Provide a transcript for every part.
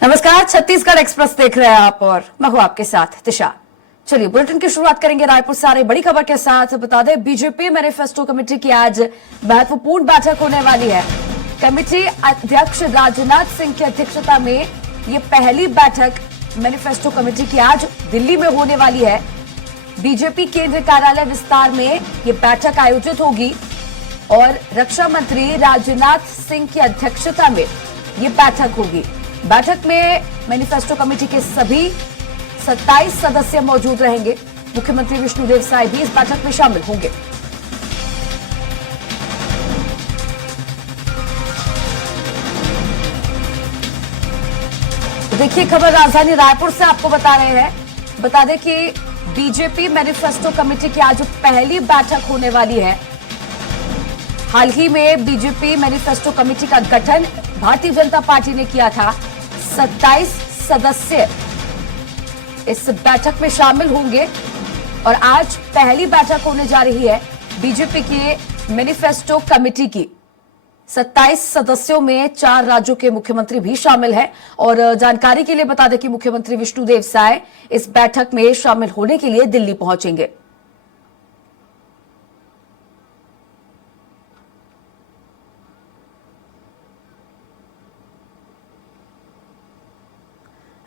नमस्कार, छत्तीसगढ़ एक्सप्रेस देख रहे हैं आप और मैं हूं आपके साथ दिशा। चलिए बुलेटिन की शुरुआत करेंगे रायपुर से आ रही बड़ी खबर के साथ। बता दें, बीजेपी मैनिफेस्टो कमेटी की आज महत्वपूर्ण बैठक होने वाली है। कमेटी अध्यक्ष राजनाथ सिंह की अध्यक्षता में ये पहली बैठक मैनिफेस्टो कमेटी की आज दिल्ली में होने वाली है। बीजेपी केंद्रीय कार्यालय विस्तार में ये बैठक आयोजित होगी और रक्षा मंत्री राजनाथ सिंह की अध्यक्षता में ये बैठक होगी। बैठक में मैनिफेस्टो कमेटी के सभी 27 सदस्य मौजूद रहेंगे। मुख्यमंत्री विष्णुदेव साय भी इस बैठक में शामिल होंगे। तो देखिए खबर राजधानी रायपुर से आपको बता रहे हैं। बता दें कि बीजेपी मैनिफेस्टो कमेटी की आज पहली बैठक होने वाली है। हाल ही में बीजेपी मैनिफेस्टो कमेटी का गठन भारतीय जनता पार्टी ने किया था। 27 सदस्य इस बैठक में शामिल होंगे और आज पहली बैठक होने जा रही है बीजेपी की मैनिफेस्टो कमेटी की। 27 सदस्यों में 4 राज्यों के मुख्यमंत्री भी शामिल हैं। और जानकारी के लिए बता दें कि मुख्यमंत्री विष्णुदेव साय इस बैठक में शामिल होने के लिए दिल्ली पहुंचेंगे।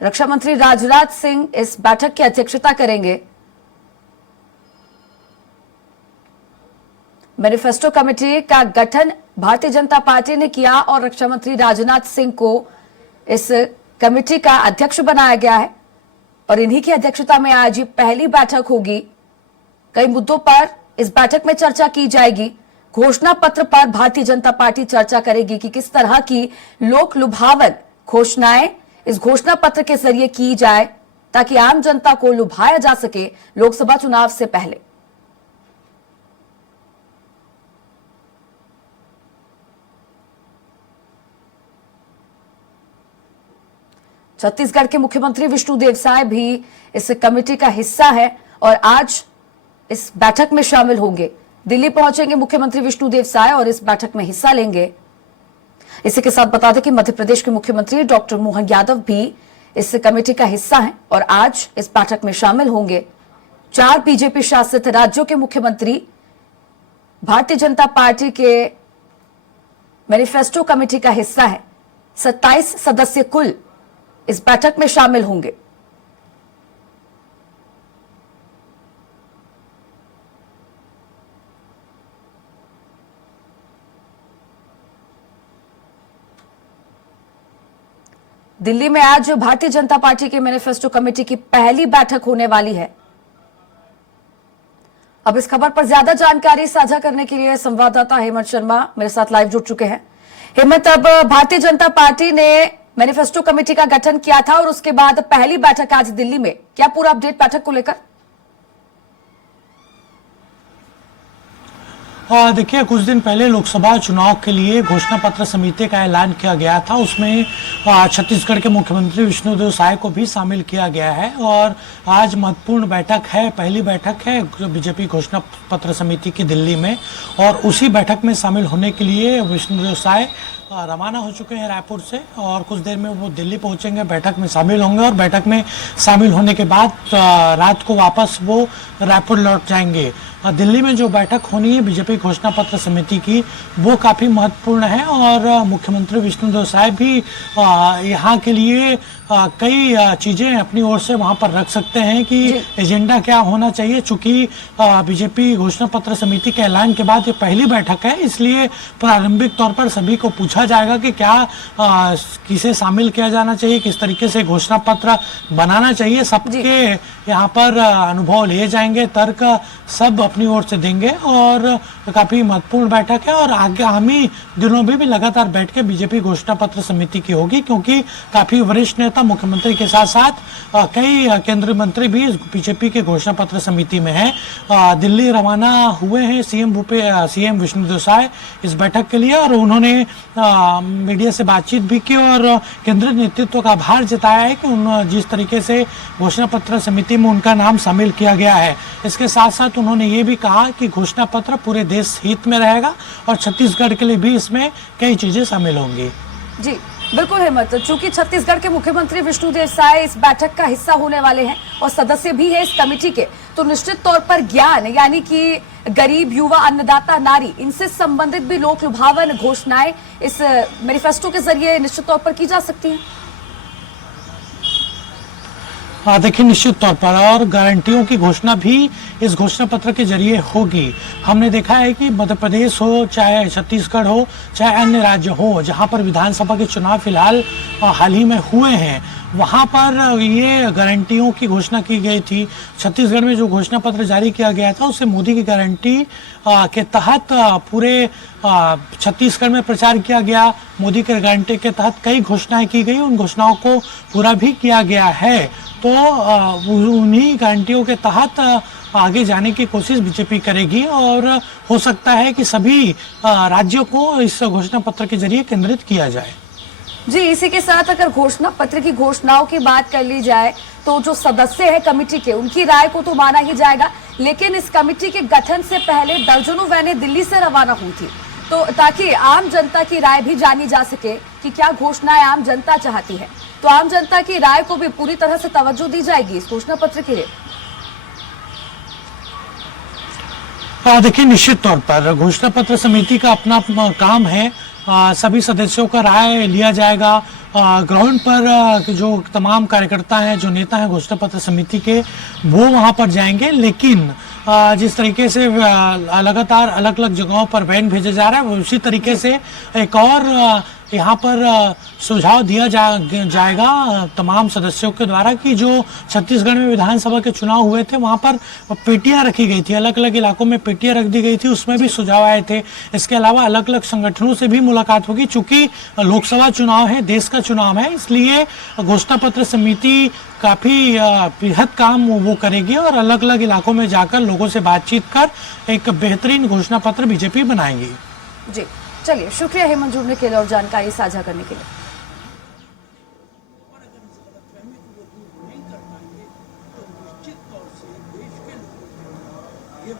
रक्षा मंत्री राजनाथ सिंह इस बैठक की अध्यक्षता करेंगे। मैनिफेस्टो कमेटी का गठन भारतीय जनता पार्टी ने किया और रक्षा मंत्री राजनाथ सिंह को इस कमेटी का अध्यक्ष बनाया गया है और इन्हीं की अध्यक्षता में आज पहली बैठक होगी। कई मुद्दों पर इस बैठक में चर्चा की जाएगी। घोषणा पत्र पर भारतीय जनता पार्टी चर्चा करेगी कि किस तरह की लोक लुभावन घोषणाएं इस घोषणा पत्र के जरिए की जाए ताकि आम जनता को लुभाया जा सके लोकसभा चुनाव से पहले। छत्तीसगढ़ के मुख्यमंत्री विष्णुदेव साय भी इस कमेटी का हिस्सा है और आज इस बैठक में शामिल होंगे। दिल्ली पहुंचेंगे मुख्यमंत्री विष्णुदेव साय और इस बैठक में हिस्सा लेंगे। इसी के साथ बता दें कि मध्य प्रदेश के मुख्यमंत्री डॉक्टर मोहन यादव भी इस कमेटी का हिस्सा हैं और आज इस बैठक में शामिल होंगे। 4 बीजेपी शासित राज्यों के मुख्यमंत्री भारतीय जनता पार्टी के मैनिफेस्टो कमेटी का हिस्सा है। 27 सदस्य कुल इस बैठक में शामिल होंगे। दिल्ली में आज भारतीय जनता पार्टी की मैनिफेस्टो कमेटी की पहली बैठक होने वाली है। अब इस खबर पर ज्यादा जानकारी साझा करने के लिए संवाददाता हेमंत शर्मा मेरे साथ लाइव जुड़ चुके हैं। हेमंत, अब भारतीय जनता पार्टी ने मैनिफेस्टो कमेटी का गठन किया था और उसके बाद पहली बैठक आज दिल्ली में, क्या पूरा अपडेट बैठक को लेकर? देखिए, कुछ दिन पहले लोकसभा चुनाव के लिए घोषणा पत्र समिति का ऐलान किया गया था। उसमें छत्तीसगढ़ के मुख्यमंत्री विष्णुदेव साय को भी शामिल किया गया है और आज महत्वपूर्ण बैठक है, पहली बैठक है बीजेपी घोषणा पत्र समिति की दिल्ली में। और उसी बैठक में शामिल होने के लिए विष्णुदेव साय रवाना हो चुके हैं रायपुर से और कुछ देर में वो दिल्ली पहुंचेंगे, बैठक में शामिल होंगे और बैठक में शामिल होने के बाद रात को वापस वो रायपुर लौट जाएंगे। दिल्ली में जो बैठक होनी है बीजेपी घोषणा पत्र समिति की, वो काफ़ी महत्वपूर्ण है और मुख्यमंत्री विष्णुदेव साय भी यहाँ के लिए कई चीज़ें अपनी ओर से वहाँ पर रख सकते हैं कि एजेंडा क्या होना चाहिए। चूँकि बीजेपी घोषणा पत्र समिति के ऐलान के बाद ये पहली बैठक है, इसलिए प्रारंभिक तौर पर सभी को पूछा जाएगा कि क्या किसे शामिल किया जाना चाहिए, किस तरीके से घोषणा पत्र बनाना चाहिए। सबके यहाँ पर अनुभव लिए जाएंगे, तर्क सब अपनी ओर से देंगे और काफ़ी महत्वपूर्ण बैठक है। और आगामी दिनों में भी लगातार बैठ के बीजेपी घोषणा पत्र समिति की होगी, क्योंकि काफ़ी वरिष्ठ नेता मुख्यमंत्री के साथ साथ कई केंद्रीय मंत्री भी बीजेपी के घोषणा पत्र समिति में हैं। दिल्ली रवाना हुए हैं सीएम विष्णुदेव साय इस बैठक के लिए और उन्होंने मीडिया से बातचीत भी की और केंद्रीय नेतृत्व का आभार जताया है कि जिस तरीके से घोषणा पत्र समिति में उनका नाम शामिल किया गया है। इसके साथ साथ उन्होंने ये भी कहा कि घोषणा पत्र पूरे देश हित में रहेगा और छत्तीसगढ़ के लिए भी इसमें कई चीजें शामिल होंगी। जी। बिल्कुल हिम्मत, चूंकि छत्तीसगढ़ के मुख्यमंत्री विष्णुदेव साय इस बैठक का हिस्सा होने वाले हैं और सदस्य भी है इस कमेटी के, तो निश्चित तौर पर ज्ञान यानी कि गरीब, युवा, अन्नदाता, नारी, इनसे संबंधित भी लोक लुभावन घोषणाएं इस मैनिफेस्टो के जरिए निश्चित तौर पर की जा सकती हैं। देखिए, निश्चित तौर पर और गारंटियों की घोषणा भी इस घोषणा पत्र के जरिए होगी। हमने देखा है कि मध्य प्रदेश हो, चाहे छत्तीसगढ़ हो, चाहे अन्य राज्य हो, जहां पर विधानसभा के चुनाव फिलहाल हाल ही में हुए हैं, वहां पर ये गारंटियों की घोषणा की गई थी। छत्तीसगढ़ में जो घोषणा पत्र जारी किया गया था उससे मोदी की गारंटी के तहत पूरे छत्तीसगढ़ में प्रचार किया गया। मोदी के गारंटी के तहत कई घोषणाएं की गई, उन घोषणाओं को पूरा भी किया गया है। तो उन्हीं गारंटियों के तहत आगे जाने की कोशिश बीजेपी करेगी और हो सकता है कि सभी राज्यों को इस घोषणा पत्र के जरिए केंद्रित किया जाए। जी, इसी के साथ अगर घोषणा पत्र की घोषणाओं की बात कर ली जाए तो जो सदस्य है कमेटी के, उनकी राय को तो माना ही जाएगा, लेकिन इस कमेटी के गठन से पहले दर्जनों वैनें दिल्ली से रवाना हुई थी, तो ताकि आम जनता की राय भी जानी जा सके कि क्या घोषणाएं आम जनता चाहती है, तो आम जनता की राय को भी पूरी तरह से तवज्जो दी जाएगी इस घोषणा पत्र के लिए। देखिए, निश्चित तौर पर घोषणा पत्र समिति का अपना काम है। सभी सदस्यों का राय लिया जाएगा। ग्राउंड पर जो तमाम कार्यकर्ता हैं, जो नेता हैं घोषणा पत्र समिति के, वो वहां पर जाएंगे। लेकिन जिस तरीके से लगातार अलग अलग जगहों पर वैन भेजा जा रहा है, उसी तरीके से एक और यहाँ पर सुझाव दिया जाएगा तमाम सदस्यों के द्वारा कि जो छत्तीसगढ़ में विधानसभा के चुनाव हुए थे वहाँ पर पेटियां रखी गई थी, अलग अलग इलाकों में पेटियां रख दी गई थी, उसमें भी सुझाव आए थे। इसके अलावा अलग अलग संगठनों से भी मुलाकात होगी। चूंकि लोकसभा चुनाव है, देश का चुनाव है, इसलिए घोषणा पत्र समिति काफी बृहद काम वो करेगी और अलग अलग इलाकों में जाकर लोगों से बातचीत कर एक बेहतरीन घोषणा पत्र बीजेपी बनाएगी। जी, चलिए, शुक्रिया हेमंत जुड़ने के लिए और जानकारी साझा करने के लिए। ये